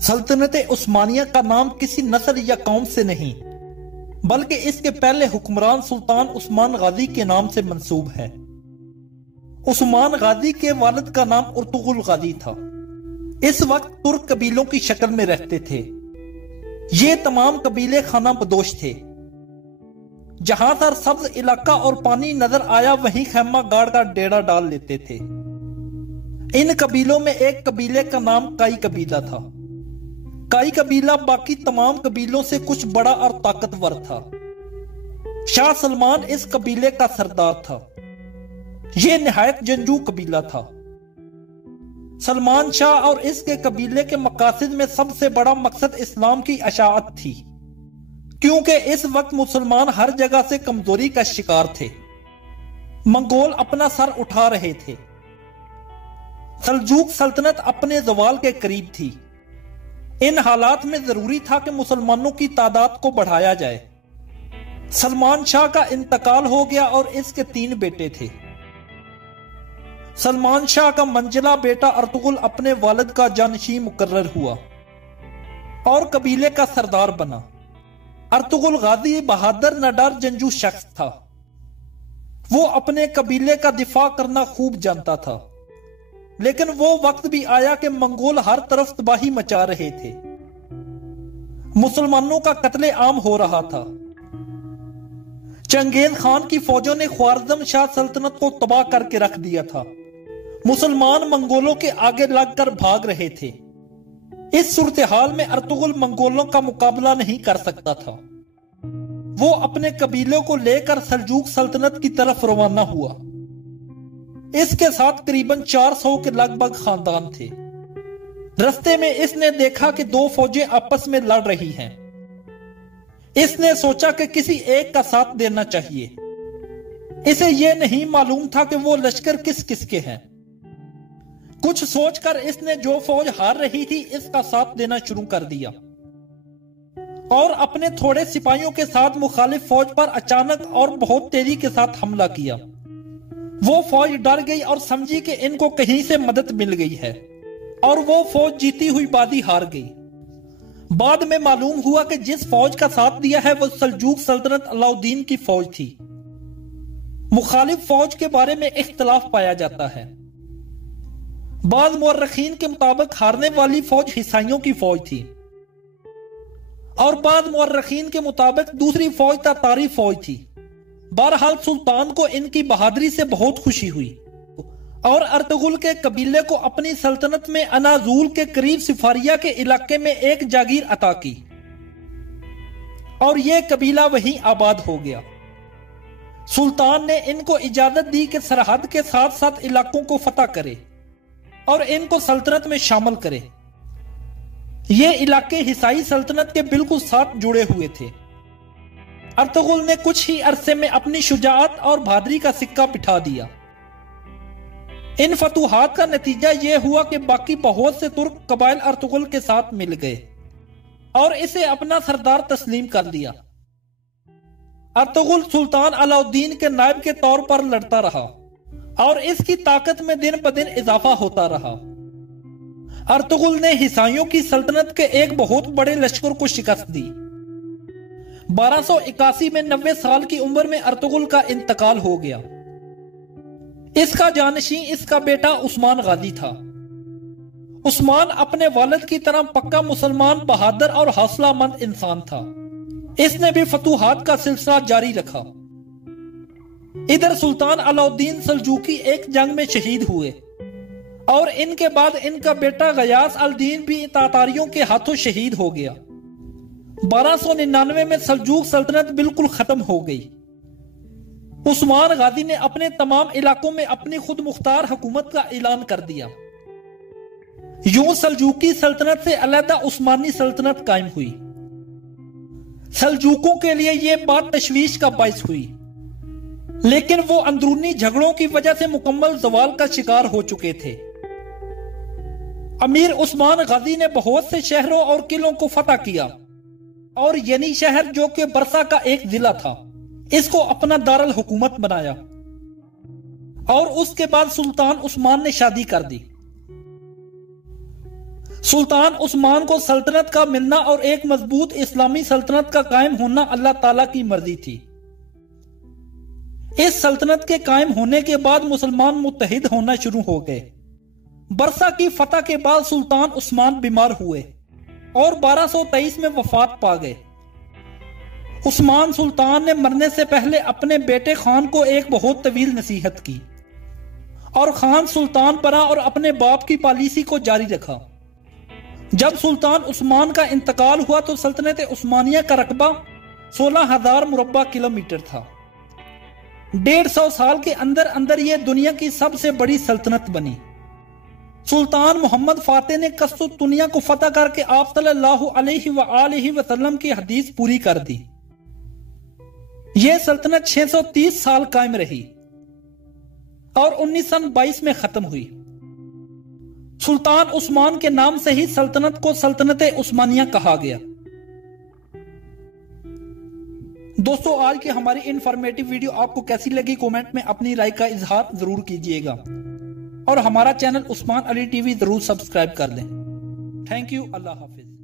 سلطنت عثمانیہ کا نام کسی نسل یا قوم سے نہیں بلکہ اس کے پہلے حکمران سلطان عثمان غازی کے نام سے منسوب ہے۔ عثمان غازی کے والد کا نام ارطغرل غازی تھا۔ اس وقت ترک قبیلوں کی شکل میں رہتے تھے۔ یہ تمام قبیلے خانہ بدوش تھے۔ جہاں سرسبز علاقہ اور پانی نظر آیا وہیں خیمہ گاڑ کا ڈیرا ڈال لیتے تھے۔ ان قبیلوں میں ایک قبیلے کا نام کائی قبیلہ تھا۔ کائی قبیلہ باقی تمام قبیلوں سے کچھ بڑا اور طاقتور تھا۔ شاہ سلمان اس قبیلے کا سردار تھا۔ یہ نہایت جنگجو قبیلہ تھا۔ سلمان شاہ اور اس کے قبیلے کے مقاصد میں سب سے بڑا مقصد اسلام کی اشاعت تھی، کیونکہ اس وقت مسلمان ہر جگہ سے کمزوری کا شکار تھے۔ منگول اپنا سر اٹھا رہے تھے۔ سلجوق سلطنت اپنے زوال کے قریب تھی۔ ان حالات میں ضروری تھا کہ مسلمانوں کی تعداد کو بڑھایا جائے۔ سلمان شاہ کا انتقال ہو گیا اور اس کے 3 بیٹے تھے۔ سلمان شاہ کا منجلا بیٹا ارطغرل اپنے والد کا جانشین مقرر ہوا اور قبیلے کا سردار بنا۔ ارطغرل غازی بہادر نڈر جنگجو شخص تھا۔ وہ اپنے قبیلے کا دفاع کرنا خوب جانتا تھا، لیکن وہ وقت بھی آیا کہ منگول ہر طرف تباہی مچا رہے تھے۔ مسلمانوں کا قتل عام ہو رہا تھا۔ چنگیز خان کی فوجوں نے خوارزم شاہ سلطنت کو تباہ کر کے رکھ دیا تھا۔ مسلمان منگولوں کے آگے لگ کر بھاگ رہے تھے۔ اس صورتحال میں ارطغرل منگولوں کا مقابلہ نہیں کر سکتا تھا۔ وہ اپنے قبیلوں کو لے کر سلجوق سلطنت کی طرف روانہ ہوا۔ اس کے ساتھ قریباً 400 کے لگ بھگ خاندان تھے۔ رستے میں اس نے دیکھا کہ 2 فوجیں آپس میں لڑ رہی ہیں۔ اس نے سوچا کہ کسی ایک کا ساتھ دینا چاہیے۔ اسے یہ نہیں معلوم تھا کہ وہ لشکر کس کس کے ہیں۔ کچھ سوچ کر اس نے جو فوج ہار رہی تھی اس کا ساتھ دینا شروع کر دیا اور اپنے تھوڑے سپاہیوں کے ساتھ مخالف فوج پر اچانک اور بہت تیزی کے ساتھ حملہ کیا۔ وہ فوج ڈر گئی اور سمجھی کہ ان کو کہیں سے مدد مل گئی ہے، اور وہ فوج جیتی ہوئی بازی ہار گئی۔ بعد میں معلوم ہوا کہ جس فوج کا ساتھ دیا ہے وہ سلجوق سلطنت علاؤ الدین کی فوج تھی۔ مخالف فوج کے بارے میں اختلاف پایا جاتا ہے۔ بعض مورخین کے مطابق ہارنے والی فوج حصائیوں کی فوج تھی، اور بعض مورخین کے مطابق دوسری فوج تاتاری فوج تھی۔ بہرحال سلطان کو ان کی بہادری سے بہت خوشی ہوئی اور ارطغرل کے قبیلے کو اپنی سلطنت میں اناضول کے قریب سفاریہ کے علاقے میں ایک جاگیر عطا کی، اور یہ قبیلہ وہیں آباد ہو گیا۔ سلطان نے ان کو اجازت دی کہ سرحد کے ساتھ ساتھ علاقوں کو فتح کرے اور ان کو سلطنت میں شامل کرے۔ یہ علاقے حصائی سلطنت کے بالکل ساتھ جڑے ہوئے تھے۔ ارطغرل نے کچھ ہی عرصے میں اپنی شجاعت اور بہادری کا سکہ بٹھا دیا۔ ان فتوحات کا نتیجہ یہ ہوا کہ باقی بہت سے ترک قبائل ارطغرل کے ساتھ مل گئے اور اسے اپنا سردار تسلیم کر دیا۔ ارطغرل سلطان علاؤ الدین کے نائب کے طور پر لڑتا رہا اور اس کی طاقت میں دن بدن اضافہ ہوتا رہا۔ ارطغرل نے حصائیوں کی سلطنت کے ایک بہت بڑے لشکر کو شکست دی۔ 1281 میں 90 سال کی عمر میں ارطغرل کا انتقال ہو گیا۔ اس کا جانشین اس کا بیٹا عثمان غازی تھا۔ عثمان اپنے والد کی طرح پکا مسلمان، بہادر اور حوصلہ مند انسان تھا۔ اس نے بھی فتوحات کا سلسلہ جاری رکھا۔ ادھر سلطان علاؤ الدین سلجوقی ایک جنگ میں شہید ہوئے اور ان کے بعد ان کا بیٹا غیاث الدین بھی تاتاریوں کے ہاتھوں شہید ہو گیا۔ 1299 میں سلجوق سلطنت بالکل ختم ہو گئی۔ عثمان غازی نے اپنے تمام علاقوں میں اپنی خود مختار حکومت کا اعلان کر دیا۔ یوں سلجوقی سلطنت سے علیحدہ عثمانی سلطنت قائم ہوئی۔ سلجوقوں کے لیے یہ بات تشویش کا باعث ہوئی، لیکن وہ اندرونی جھگڑوں کی وجہ سے مکمل زوال کا شکار ہو چکے تھے۔ امیر عثمان غازی نے بہت سے شہروں اور قلعوں کو فتح کیا اور ینی شہر جو کہ برسا کا ایک ضلع تھا اس کو اپنا دارالحکومت بنایا، اور اس کے بعد سلطان عثمان نے شادی کر دی۔ سلطان عثمان کو سلطنت کا ملنا اور ایک مضبوط اسلامی سلطنت کا قائم ہونا اللہ تعالیٰ کی مرضی تھی۔ اس سلطنت کے قائم ہونے کے بعد مسلمان متحد ہونا شروع ہو گئے۔ برسا کی فتح کے بعد سلطان عثمان بیمار ہوئے اور 1223 میں وفات پا گئے۔ عثمان سلطان نے مرنے سے پہلے اپنے بیٹے خان کو ایک بہت طویل نصیحت کی اور خان سلطان بنا اور اپنے باپ کی پالیسی کو جاری رکھا۔ جب سلطان عثمان کا انتقال ہوا تو سلطنت عثمانیہ کا رقبہ 16,000 مربع کلومیٹر تھا۔ 150 سال کے اندر اندر یہ دنیا کی سب سے بڑی سلطنت بنی۔ سلطان محمد فاتح نے قسط دنیا کو فتح کر کے آپ صلی اللہ علیہ وآلہ وسلم کی حدیث پوری کر دی۔ یہ سلطنت 630 سال قائم رہی اور 1922 میں ختم ہوئی۔ سلطان عثمان کے نام سے ہی سلطنت کو سلطنت عثمانیہ کہا گیا۔ دوستو، آج کی ہماری انفارمیٹیو ویڈیو آپ کو کیسی لگی؟ کومنٹ میں اپنی رائے کا اظہار ضرور کیجئے گا اور ہمارا چینل عثمان علی ٹی وی ضرور سبسکرائب کر لیں۔ تھینک یو، اللہ حافظ۔